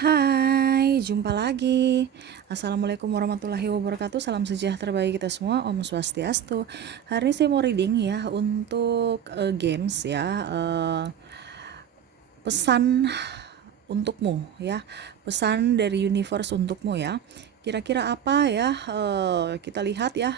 Hai, jumpa lagi. Assalamualaikum warahmatullahi wabarakatuh. Salam sejahtera bagi kita semua. Om Swastiastu. Hari ini saya mau reading ya untuk games ya. Pesan untukmu ya. Pesan dari universe untukmu ya. Kira-kira apa ya? Kita lihat ya.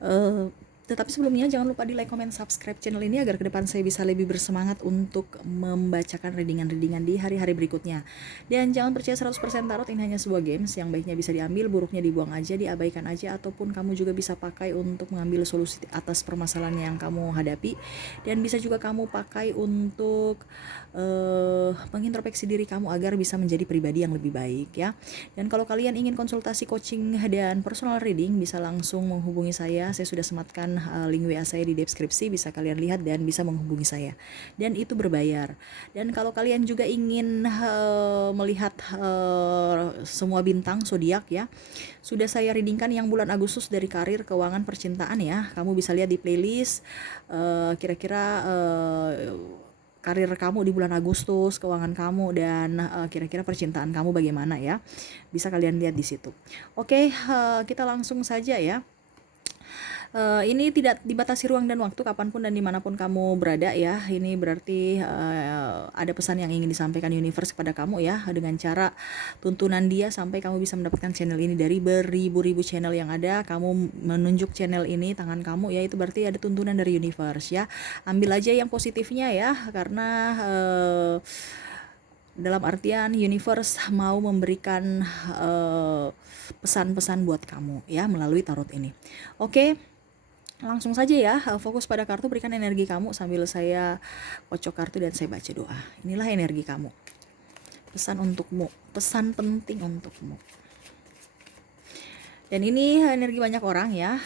Eh, tetapi sebelumnya jangan lupa di like, comment, subscribe channel ini agar ke depan saya bisa lebih bersemangat untuk membacakan readingan-readingan di hari-hari berikutnya. Dan jangan percaya 100% tarot, ini hanya sebuah games yang baiknya bisa diambil, buruknya dibuang aja, diabaikan aja, ataupun kamu juga bisa pakai untuk mengambil solusi atas permasalahan yang kamu hadapi. Dan bisa juga kamu pakai untuk mengintrospeksi diri kamu agar bisa menjadi pribadi yang lebih baik ya. Dan kalau kalian ingin konsultasi coaching dan personal reading, bisa langsung menghubungi saya. Saya sudah sematkan link WA saya di deskripsi, bisa kalian lihat dan bisa menghubungi saya. Dan itu berbayar. Dan kalau kalian juga ingin melihat semua bintang zodiak ya, sudah saya readingkan yang bulan Agustus dari karir, keuangan, percintaan ya. Kamu bisa lihat di playlist kira-kira karir kamu di bulan Agustus, keuangan kamu, dan kira-kira percintaan kamu bagaimana ya. Bisa kalian lihat di situ. Oke, kita langsung saja ya. Ini tidak dibatasi ruang dan waktu, kapanpun dan dimanapun kamu berada ya. Ini berarti ada pesan yang ingin disampaikan universe kepada kamu ya, dengan cara tuntunan dia sampai kamu bisa mendapatkan channel ini. Dari beribu-ribu channel yang ada, kamu menunjuk channel ini tangan kamu ya, itu berarti ada tuntunan dari universe ya. Ambil aja yang positifnya ya, karena dalam artian universe mau memberikan pesan-pesan buat kamu ya melalui tarot ini. Oke, langsung saja ya, fokus pada kartu, berikan energi kamu sambil saya kocok kartu dan saya baca doa. Inilah energi kamu, pesan untukmu, pesan penting untukmu. Dan ini energi banyak orang ya,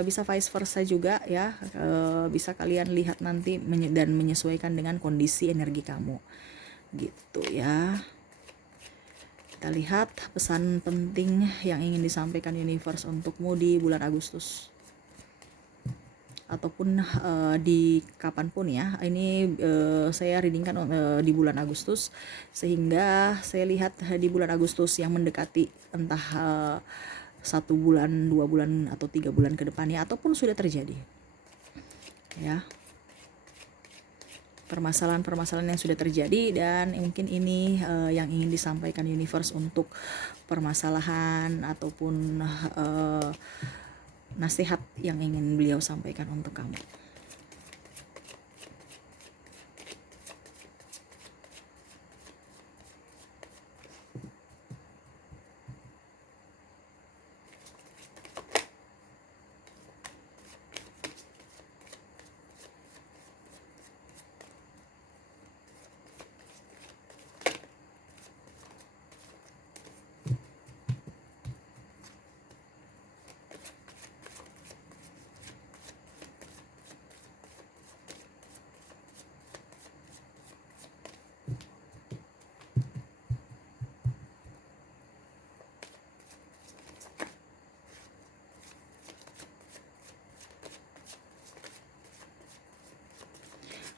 bisa vice versa juga ya, bisa kalian lihat nanti dan menyesuaikan dengan kondisi energi kamu gitu ya. Kita lihat pesan penting yang ingin disampaikan universe untukmu di bulan Agustus ataupun di kapanpun ya. Ini saya readingkan di bulan Agustus, sehingga saya lihat di bulan Agustus yang mendekati entah 1 bulan, 2 bulan, atau 3 bulan ke depannya, ataupun sudah terjadi ya, permasalahan-permasalahan yang sudah terjadi. Dan mungkin ini yang ingin disampaikan universe untuk permasalahan ataupun nasihat yang ingin beliau sampaikan untuk kamu.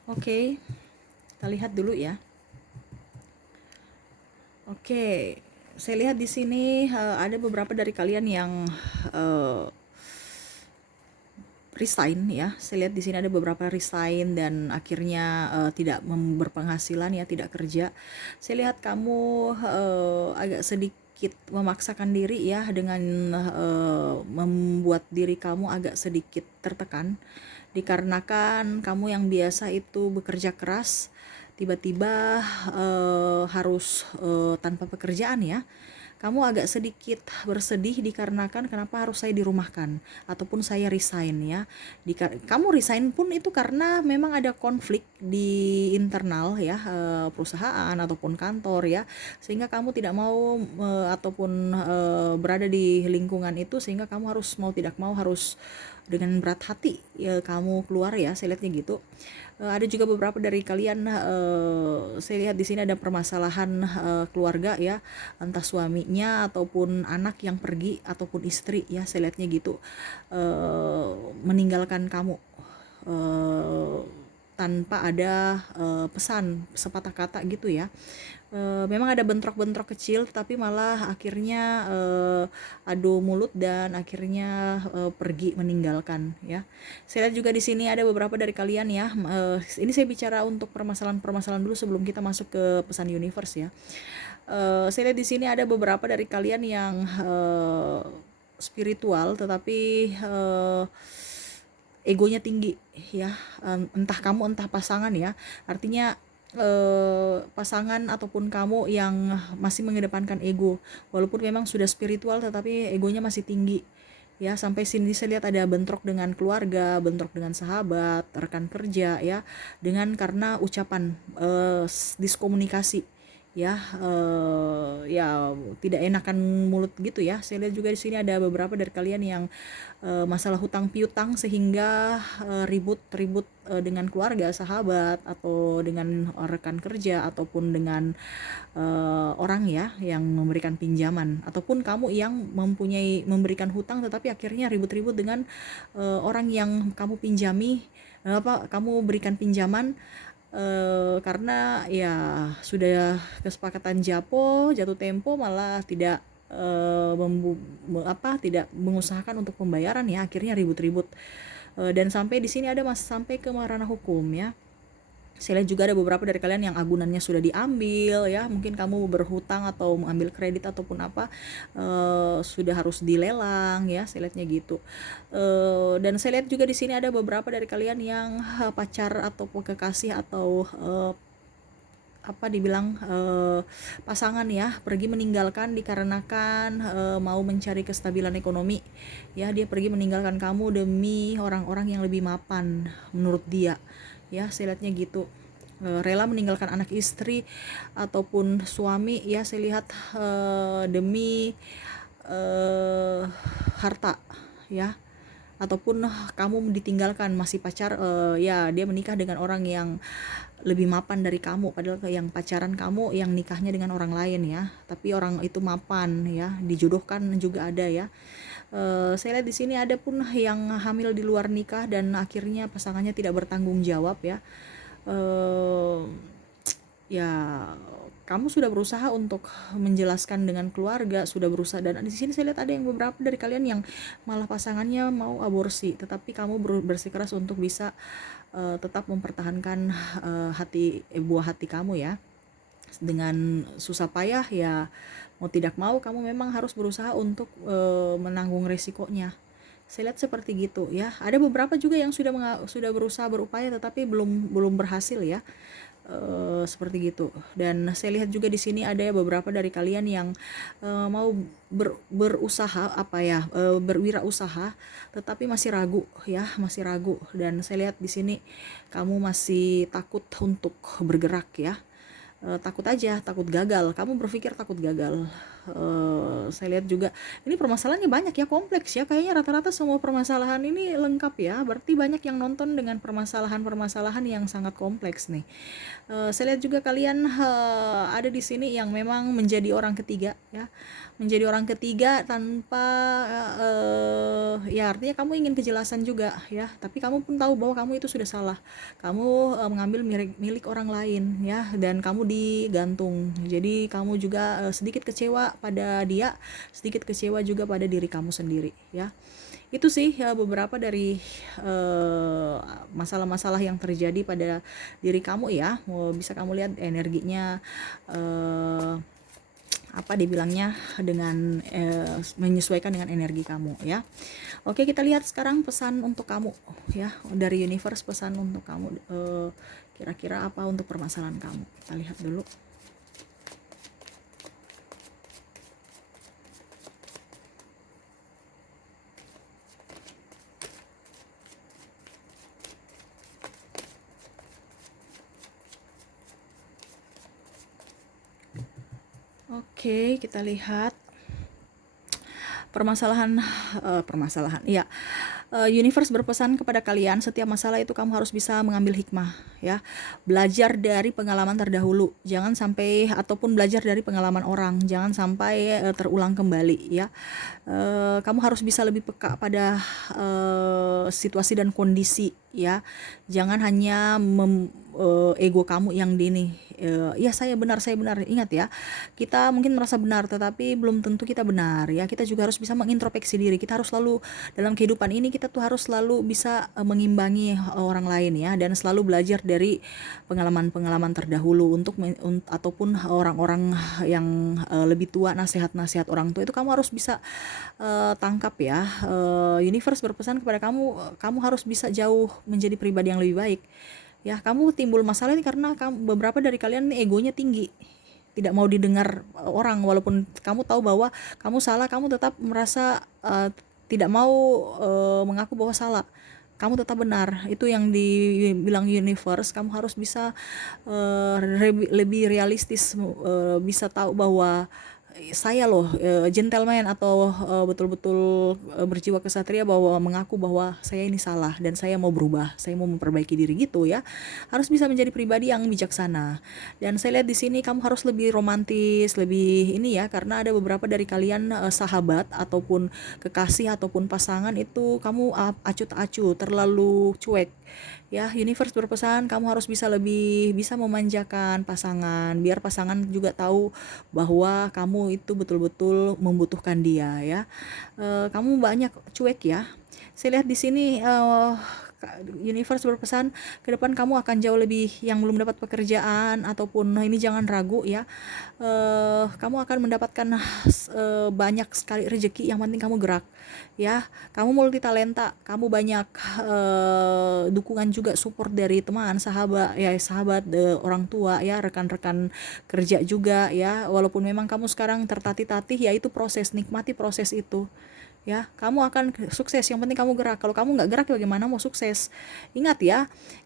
Oke, kita lihat dulu ya. Oke, saya lihat di sini ada beberapa dari kalian yang resign ya. Saya lihat di sini ada beberapa resign dan akhirnya tidak berpenghasilan ya, tidak kerja. Saya lihat kamu agak sedikit memaksakan diri ya, dengan membuat diri kamu agak sedikit tertekan, dikarenakan kamu yang biasa itu bekerja keras tiba-tiba harus tanpa pekerjaan ya. Kamu agak sedikit bersedih dikarenakan kenapa harus saya dirumahkan ataupun saya resign ya. Kamu resign pun itu karena memang ada konflik di internal ya, perusahaan ataupun kantor ya, sehingga kamu tidak mau ataupun berada di lingkungan itu, sehingga kamu harus mau tidak mau harus dengan berat hati ya kamu keluar ya. Saya lihatnya gitu. Ada juga beberapa dari kalian, saya lihat di sini ada permasalahan keluarga ya, entah suaminya ataupun anak yang pergi ataupun istri ya. Saya lihatnya gitu, meninggalkan kamu tanpa ada pesan sepatah kata gitu ya. Memang ada bentrok-bentrok kecil, tapi malah akhirnya adu mulut dan akhirnya pergi meninggalkan ya. Saya lihat juga di sini ada beberapa dari kalian ya. Ini saya bicara untuk permasalahan-permasalahan dulu sebelum kita masuk ke pesan universe ya. Saya lihat di sini ada beberapa dari kalian yang spiritual, tetapi egonya tinggi ya. Entah kamu entah pasangan ya, artinya pasangan ataupun kamu yang masih mengedepankan ego, walaupun memang sudah spiritual tetapi egonya masih tinggi ya. Sampai sini saya lihat ada bentrok dengan keluarga, bentrok dengan sahabat, rekan kerja ya, dengan karena ucapan diskomunikasi ya, ya tidak enakan mulut gitu ya. Saya lihat juga di sini ada beberapa dari kalian yang masalah hutang piutang sehingga ribut-ribut dengan keluarga, sahabat, atau dengan rekan kerja, ataupun dengan orang ya yang memberikan pinjaman, ataupun kamu yang memberikan hutang tetapi akhirnya ribut-ribut dengan orang yang kamu pinjami, kamu berikan pinjaman, karena ya sudah kesepakatan jatuh tempo malah tidak tidak mengusahakan untuk pembayaran ya, akhirnya ribut-ribut. Dan sampai di sini ada sampai ke ranah hukum ya. Saya lihat juga ada beberapa dari kalian yang agunannya sudah diambil ya, mungkin kamu berhutang atau mengambil kredit ataupun apa, sudah harus dilelang ya, saya lihatnya gitu. Dan saya lihat juga di sini ada beberapa dari kalian yang pacar atau kekasih atau pasangan ya pergi meninggalkan dikarenakan mau mencari kestabilan ekonomi ya. Dia pergi meninggalkan kamu demi orang-orang yang lebih mapan menurut dia ya, saya lihatnya gitu. Rela meninggalkan anak istri ataupun suami ya, saya lihat demi harta ya, ataupun kamu ditinggalkan masih pacar, ya dia menikah dengan orang yang lebih mapan dari kamu, padahal yang pacaran kamu yang nikahnya dengan orang lain ya, tapi orang itu mapan ya, dijodohkan juga ada ya. Saya lihat di sini ada pun yang hamil di luar nikah dan akhirnya pasangannya tidak bertanggung jawab ya. Ya kamu sudah berusaha untuk menjelaskan dengan keluarga, sudah berusaha, dan di sini saya lihat ada yang beberapa dari kalian yang malah pasangannya mau aborsi, tetapi kamu bersikeras untuk bisa tetap mempertahankan buah hati kamu ya. Dengan susah payah ya, mau tidak mau kamu memang harus berusaha untuk menanggung resikonya. Saya lihat seperti gitu ya. Ada beberapa juga yang sudah berusaha berupaya tetapi belum berhasil ya. Seperti gitu. Dan saya lihat juga di sini ada beberapa dari kalian yang mau berusaha berwirausaha tetapi masih ragu ya, masih ragu. Dan saya lihat di sini kamu masih takut untuk bergerak ya. Takut aja, takut gagal. Kamu berpikir takut gagal. Saya lihat juga ini permasalahannya banyak ya, kompleks ya. Kayaknya rata-rata semua permasalahan ini lengkap ya. Berarti banyak yang nonton dengan permasalahan-permasalahan yang sangat kompleks nih. Saya lihat juga kalian ada di sini yang memang menjadi orang ketiga ya. Menjadi orang ketiga tanpa ya artinya kamu ingin kejelasan juga ya, tapi kamu pun tahu bahwa kamu itu sudah salah. Kamu mengambil milik orang lain ya, dan kamu digantung. Jadi kamu juga sedikit kecewa pada dia, sedikit kecewa juga pada diri kamu sendiri ya. Itu sih ya beberapa dari masalah-masalah yang terjadi pada diri kamu ya. Bisa kamu lihat energinya dibilangnya dengan menyesuaikan dengan energi kamu ya. Oke, kita lihat sekarang pesan untuk kamu ya, dari universe, pesan untuk kamu kira-kira apa untuk permasalahan kamu. Kita lihat dulu. Oke, kita lihat permasalahan ya. Universe berpesan kepada kalian, setiap masalah itu kamu harus bisa mengambil hikmah ya. Belajar dari pengalaman terdahulu, jangan sampai, ataupun belajar dari pengalaman orang, jangan sampai terulang kembali ya. Kamu harus bisa lebih peka pada situasi dan kondisi ya. Jangan hanya ego kamu yang di ini, ya saya benar. Ingat ya, kita mungkin merasa benar tetapi belum tentu kita benar ya. Kita juga harus bisa mengintrospeksi diri. Kita harus selalu dalam kehidupan ini, kita tuh harus selalu bisa mengimbangi orang lain ya, dan selalu belajar dari pengalaman-pengalaman terdahulu ataupun orang-orang yang lebih tua, nasihat-nasihat orang tua itu kamu harus bisa tangkap ya. Universe berpesan kepada kamu, kamu harus bisa jauh menjadi pribadi yang lebih baik. Ya, kamu timbul masalah ini karena beberapa dari kalian nih egonya tinggi, tidak mau didengar orang, walaupun kamu tahu bahwa kamu salah, kamu tetap merasa tidak mau mengaku bahwa salah. Kamu tetap benar. Itu yang dibilang universe. Kamu harus bisa lebih realistis, bisa tahu bahwa saya loh gentleman, atau betul-betul berjiwa kesatria, bahwa mengaku bahwa saya ini salah dan saya mau berubah, saya mau memperbaiki diri gitu ya. Harus bisa menjadi pribadi yang bijaksana. Dan saya lihat di sini kamu harus lebih romantis, lebih ini ya, karena ada beberapa dari kalian sahabat ataupun kekasih ataupun pasangan itu kamu acuh tak acuh, terlalu cuek. Ya, universe berpesan kamu harus bisa memanjakan pasangan, biar pasangan juga tahu bahwa kamu itu betul-betul membutuhkan dia ya. Kamu banyak cuek ya. Saya lihat di sini universe berpesan ke depan kamu akan jauh lebih, yang belum dapat pekerjaan ataupun ini jangan ragu ya. Kamu akan mendapatkan banyak sekali rezeki, yang penting kamu gerak ya. Kamu multi talenta, kamu banyak dukungan juga, support dari teman, sahabat, orang tua ya, rekan-rekan kerja juga ya. Walaupun memang kamu sekarang tertatih-tatih ya, itu proses, nikmati proses itu ya. Kamu akan sukses, yang penting kamu gerak. Kalau kamu nggak gerak, bagaimana mau sukses? Ingat ya,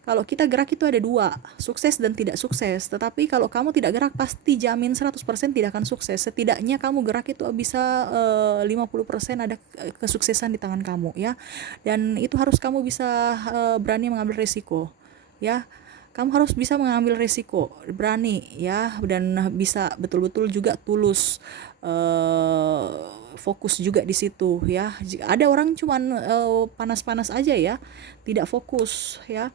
kalau kita gerak itu ada dua, sukses dan tidak sukses. Tetapi kalau kamu tidak gerak, pasti jamin 100% tidak akan sukses. Setidaknya kamu gerak itu bisa 50% ada kesuksesan di tangan kamu ya. Dan itu harus kamu bisa berani mengambil risiko ya. Kamu harus bisa mengambil risiko, berani ya, dan bisa betul-betul juga tulus, fokus juga di situ ya. Ada orang cuman panas-panas aja ya, tidak fokus ya.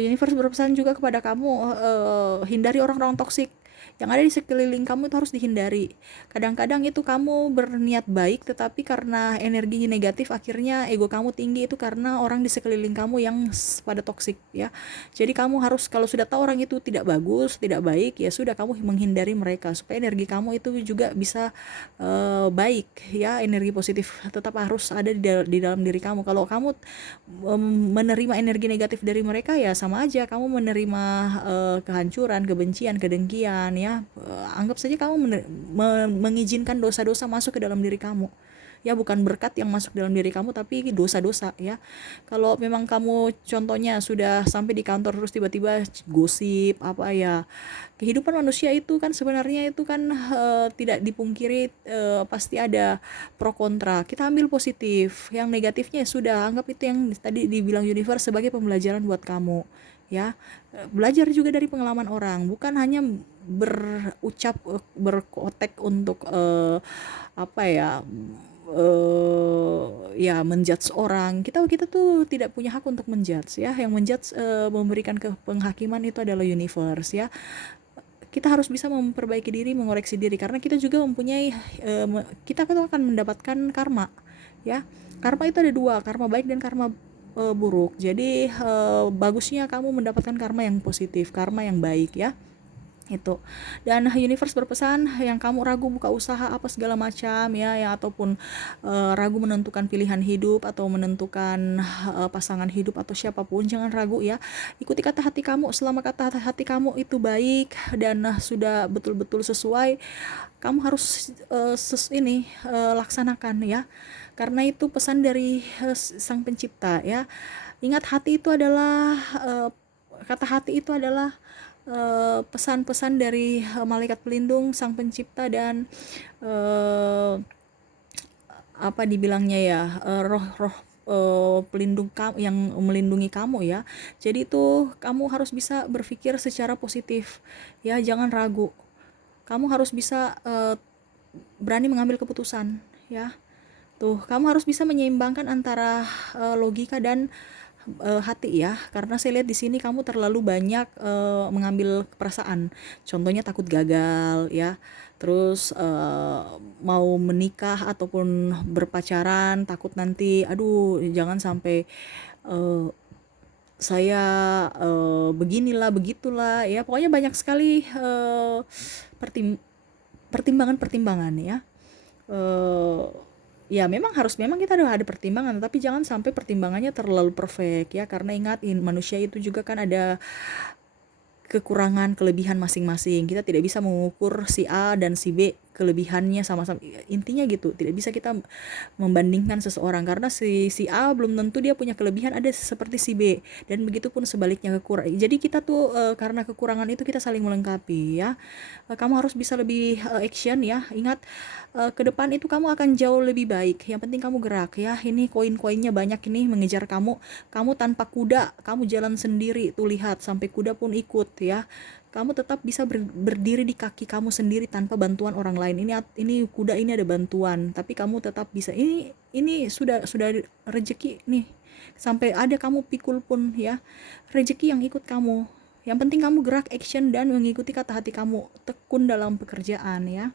Universe berpesan juga kepada kamu, hindari orang-orang toksik yang ada di sekeliling kamu, itu harus dihindari. Kadang-kadang itu kamu berniat baik, tetapi karena energinya negatif, akhirnya ego kamu tinggi, itu karena orang di sekeliling kamu yang pada toksik ya. Jadi kamu harus, kalau sudah tahu orang itu tidak bagus, tidak baik, ya sudah, kamu menghindari mereka supaya energi kamu itu juga bisa baik ya. Energi positif tetap harus ada di dalam diri kamu. Kalau kamu menerima energi negatif dari mereka, ya sama aja kamu menerima kehancuran, kebencian, kedengkian ya. Anggap saja kamu mengizinkan dosa-dosa masuk ke dalam diri kamu ya, bukan berkat yang masuk dalam diri kamu, tapi dosa-dosa ya. Kalau memang kamu contohnya sudah sampai di kantor terus tiba-tiba gosip apa ya, kehidupan manusia itu kan sebenarnya itu kan tidak dipungkiri pasti ada pro kontra. Kita ambil positif, yang negatifnya sudah anggap itu yang tadi dibilang universe sebagai pembelajaran buat kamu ya. Belajar juga dari pengalaman orang, bukan hanya berucap berkotek untuk apa ya, ya menjudge orang. Kita tuh tidak punya hak untuk menjudge ya. Yang menjudge, memberikan penghakiman itu adalah universe ya. Kita harus bisa memperbaiki diri, mengoreksi diri, karena kita juga mempunyai kita akan mendapatkan karma ya. Karma itu ada dua, karma baik dan karma buruk. Jadi bagusnya kamu mendapatkan karma yang positif, karma yang baik ya. Itu. Dan universe berpesan, yang kamu ragu buka usaha apa segala macam ya, yang ataupun ragu menentukan pilihan hidup atau menentukan pasangan hidup atau siapapun, jangan ragu ya. Ikuti kata hati kamu. Selama kata hati kamu itu baik dan sudah betul-betul sesuai, kamu harus laksanakan ya. Karena itu pesan dari Sang Pencipta ya. Ingat, hati itu adalah kata hati itu adalah pesan-pesan dari malaikat pelindung Sang Pencipta, dan apa dibilangnya ya, roh-roh pelindung kamu yang melindungi kamu ya. Jadi itu kamu harus bisa berpikir secara positif ya, jangan ragu. Kamu harus bisa berani mengambil keputusan ya. Tuh, kamu harus bisa menyeimbangkan antara logika dan hati ya, karena saya lihat di sini kamu terlalu banyak mengambil perasaan. Contohnya takut gagal ya, terus mau menikah ataupun berpacaran takut nanti, aduh jangan sampai eh, saya beginilah begitulah ya, pokoknya banyak sekali pertim- pertimbangan-pertimbangan ya. eh Ya memang memang kita ada pertimbangan, tapi jangan sampai pertimbangannya terlalu perfect ya, karena ingat manusia itu juga kan ada kekurangan kelebihan masing-masing. Kita tidak bisa mengukur si A dan si B kelebihannya sama-sama, intinya gitu. Tidak bisa kita membandingkan seseorang, karena si A belum tentu dia punya kelebihan ada seperti si B, dan begitu pun sebaliknya kekurangan. Jadi kita tuh karena kekurangan itu kita saling melengkapi ya. Kamu harus bisa lebih action ya. Ingat, ke depan itu kamu akan jauh lebih baik. Yang penting kamu gerak ya. Ini koin-koinnya banyak ini mengejar kamu. Kamu tanpa kuda, kamu jalan sendiri. Tuh lihat, sampai kuda pun ikut ya. Kamu tetap bisa berdiri di kaki kamu sendiri tanpa bantuan orang lain. Ini kuda ini ada bantuan, tapi kamu tetap bisa. Ini sudah rezeki nih. Sampai ada kamu pikul pun ya. Rezeki yang ikut kamu. Yang penting kamu gerak, action, dan mengikuti kata hati kamu. Tekun dalam pekerjaan ya.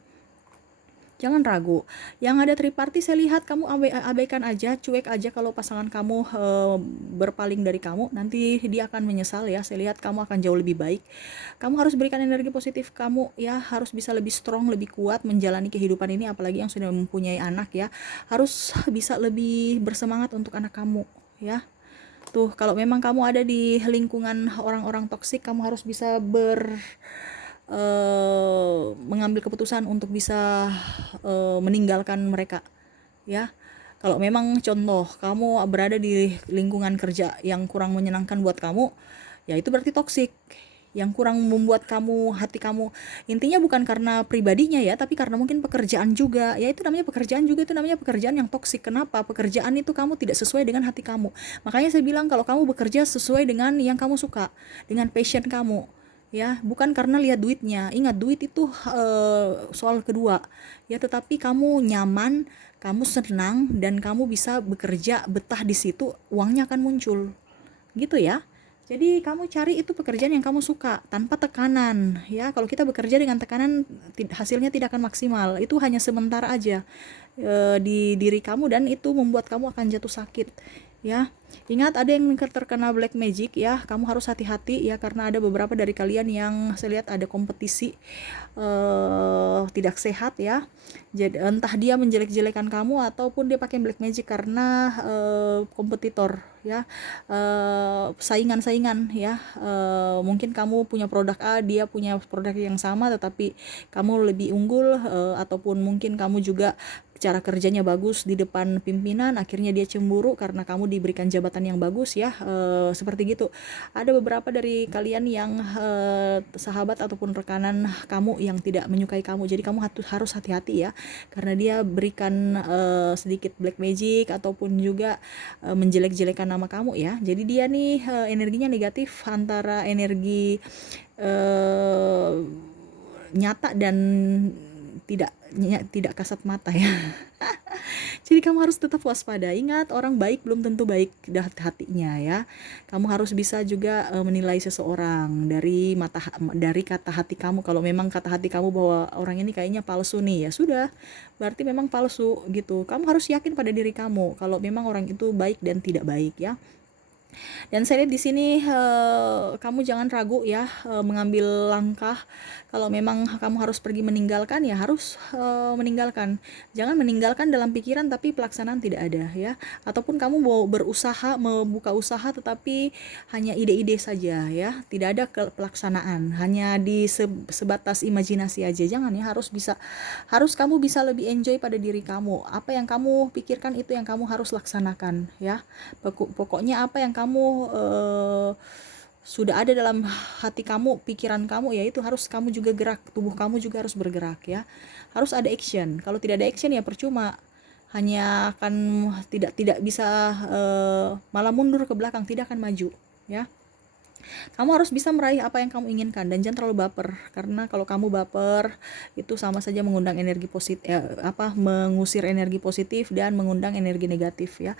Jangan ragu. Yang ada triparty saya lihat kamu abaikan aja, cuek aja kalau pasangan kamu berpaling dari kamu. Nanti dia akan menyesal ya. Saya lihat kamu akan jauh lebih baik. Kamu harus berikan energi positif kamu ya. Harus bisa lebih strong, lebih kuat menjalani kehidupan ini. Apalagi yang sudah mempunyai anak ya. Harus bisa lebih bersemangat untuk anak kamu ya. Tuh, kalau memang kamu ada di lingkungan orang-orang toksik, kamu harus bisa mengambil keputusan untuk bisa meninggalkan mereka ya. Kalau memang contoh kamu berada di lingkungan kerja yang kurang menyenangkan buat kamu, ya itu berarti toksik, yang kurang membuat kamu, hati kamu, intinya bukan karena pribadinya ya, tapi karena mungkin pekerjaan juga ya. Itu namanya pekerjaan juga, itu namanya pekerjaan yang toksik. Kenapa? Pekerjaan itu kamu tidak sesuai dengan hati kamu. Makanya saya bilang kalau kamu bekerja sesuai dengan yang kamu suka, dengan passion kamu ya, bukan karena lihat duitnya. Ingat, duit itu soal kedua ya, tetapi kamu nyaman, kamu senang, dan kamu bisa bekerja betah di situ, uangnya akan muncul gitu ya. Jadi kamu cari itu pekerjaan yang kamu suka tanpa tekanan ya. Kalau kita bekerja dengan tekanan, hasilnya tidak akan maksimal. Itu hanya sementara aja di diri kamu, dan itu membuat kamu akan jatuh sakit ya. Ingat, ada yang terkena black magic ya. Kamu harus hati-hati ya, karena ada beberapa dari kalian yang saya lihat ada kompetisi tidak sehat ya. Jadi entah dia menjelek-jelekan kamu ataupun dia pakai black magic karena kompetitor ya, saingan-saingan ya. Mungkin kamu punya produk A, dia punya produk yang sama, tetapi kamu lebih unggul, ataupun mungkin kamu juga cara kerjanya bagus di depan pimpinan, akhirnya dia cemburu karena kamu diberikan jabatan yang bagus ya. Seperti gitu. Ada beberapa dari kalian yang sahabat ataupun rekanan kamu yang tidak menyukai kamu, jadi kamu harus hati-hati ya, karena dia berikan sedikit black magic ataupun juga menjelek-jelekan nama kamu ya. Jadi dia nih energinya negatif, antara energi nyata dan tidak kasat mata ya. Jadi kamu harus tetap waspada. Ingat, orang baik belum tentu baik hatinya ya. Kamu harus bisa juga menilai seseorang dari kata hati kamu. Kalau memang kata hati kamu bahwa orang ini kayaknya palsu nih, ya sudah, berarti memang palsu gitu. Kamu harus yakin pada diri kamu kalau memang orang itu baik dan tidak baik ya. Dan saya lihat di sini kamu jangan ragu ya mengambil langkah. Kalau memang kamu harus pergi meninggalkan, ya harus meninggalkan. Jangan meninggalkan dalam pikiran tapi pelaksanaan tidak ada ya. Ataupun kamu mau berusaha membuka usaha tetapi hanya ide-ide saja ya, tidak ada pelaksanaan, hanya di sebatas imajinasi aja. Jangan ya, harus kamu bisa lebih enjoy pada diri kamu. Apa yang kamu pikirkan itu yang kamu harus laksanakan ya. Pokoknya apa yang kamu sudah ada dalam hati kamu, pikiran kamu, ya itu harus kamu juga gerak, tubuh kamu juga harus bergerak ya. Harus ada action. Kalau tidak ada action ya percuma, hanya akan tidak bisa malah mundur ke belakang, tidak akan maju ya. Kamu harus bisa meraih apa yang kamu inginkan, dan jangan terlalu baper, karena kalau kamu baper itu sama saja mengundang energi positif, mengusir energi positif dan mengundang energi negatif ya.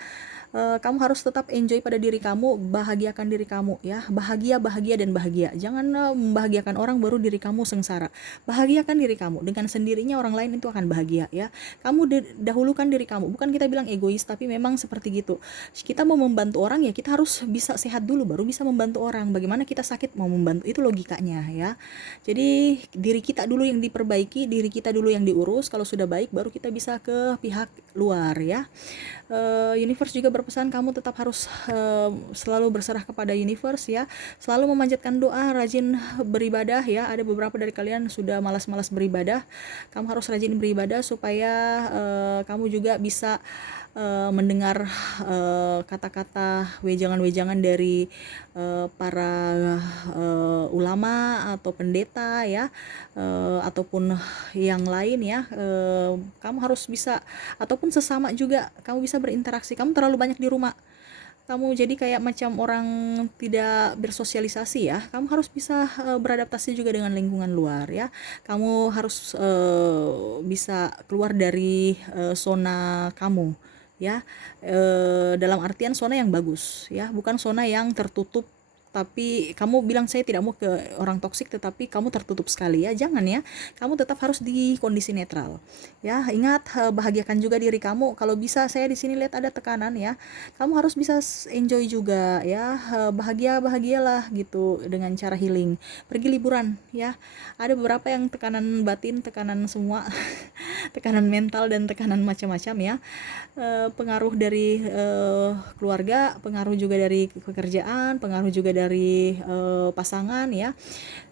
Kamu harus tetap enjoy pada diri kamu, bahagiakan diri kamu ya. Bahagia, bahagia dan bahagia. Jangan membahagiakan orang baru diri kamu sengsara. Bahagiakan diri kamu, dengan sendirinya orang lain itu akan bahagia ya. Kamu dahulukan diri kamu. Bukan kita bilang egois, tapi memang seperti gitu. Kita mau membantu orang ya, kita harus bisa sehat dulu baru bisa membantu orang. Bagaimana kita sakit mau membantu, itu logikanya ya. Jadi diri kita dulu yang diperbaiki, diri kita dulu yang diurus. Kalau sudah baik baru kita bisa ke pihak luar ya. Universe juga berpesan kamu tetap harus selalu berserah kepada universe ya. Selalu memanjatkan doa, rajin beribadah ya. Ada beberapa dari kalian sudah malas-malas beribadah. Kamu harus rajin beribadah supaya kamu juga bisa mendengar kata-kata wejangan-wejangan dari para ulama atau pendeta ya, ataupun yang lain ya. Kamu harus bisa, ataupun sesama juga kamu bisa berinteraksi. Kamu terlalu banyak di rumah, kamu jadi kayak macam orang tidak bersosialisasi ya. Kamu harus bisa beradaptasi juga dengan lingkungan luar ya. Kamu harus bisa keluar dari zona kamu ya. Dalam artian zona yang bagus ya, bukan zona yang tertutup. Tapi kamu bilang saya tidak mau ke orang toksik, tetapi kamu tertutup sekali ya. Jangan ya, kamu tetap harus di kondisi netral ya. Ingat, bahagiakan juga diri kamu. Kalau bisa, saya di sini lihat ada tekanan ya, kamu harus bisa enjoy juga ya. Bahagialah gitu dengan cara healing. Pergi liburan ya. Ada beberapa yang tekanan batin, tekanan semua tekanan mental dan tekanan macam-macam ya. Pengaruh dari keluarga, pengaruh juga dari pekerjaan, pengaruh juga dari pasangan ya.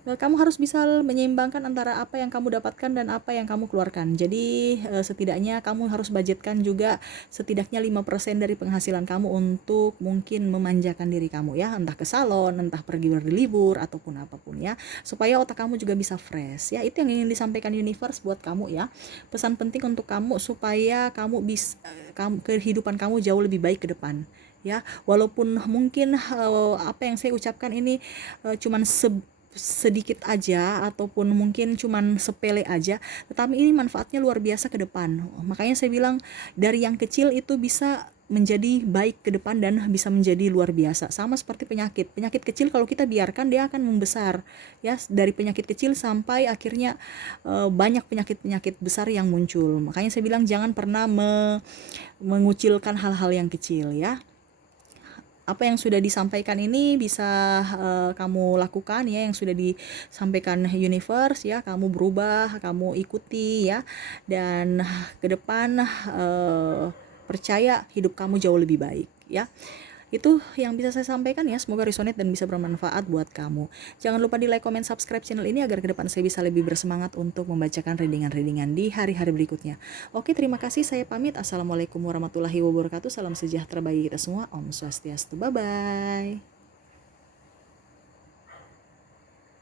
Kamu harus bisa menyeimbangkan antara apa yang kamu dapatkan dan apa yang kamu keluarkan. Jadi setidaknya kamu harus budgetkan juga setidaknya 5% dari penghasilan kamu untuk mungkin memanjakan diri kamu ya, entah ke salon, entah pergi berlibur ataupun apapun ya, supaya otak kamu juga bisa fresh ya. Itu yang ingin disampaikan universe buat kamu ya. Pesan penting untuk kamu supaya kamu bisa kehidupan kamu jauh lebih baik ke depan ya. Walaupun mungkin apa yang saya ucapkan ini cuman sedikit aja ataupun mungkin cuman sepele aja, tetapi ini manfaatnya luar biasa ke depan. Makanya saya bilang dari yang kecil itu bisa menjadi baik ke depan dan bisa menjadi luar biasa. Sama seperti penyakit kecil, kalau kita biarkan dia akan membesar ya, dari penyakit kecil sampai akhirnya banyak penyakit besar yang muncul. Makanya saya bilang jangan pernah mengucilkan hal-hal yang kecil ya. Apa yang sudah disampaikan ini bisa kamu lakukan ya, yang sudah disampaikan universe ya, kamu berubah, kamu ikuti ya, dan ke depan percaya hidup kamu jauh lebih baik ya. Itu yang bisa saya sampaikan ya, semoga resonate dan bisa bermanfaat buat kamu. Jangan lupa di like, comment, subscribe channel ini agar ke depan saya bisa lebih bersemangat untuk membacakan readingan-readingan di hari-hari berikutnya. Oke, terima kasih, saya pamit. Assalamualaikum warahmatullahi wabarakatuh. Salam sejahtera bagi kita semua. Om Swastiastu. Bye-bye.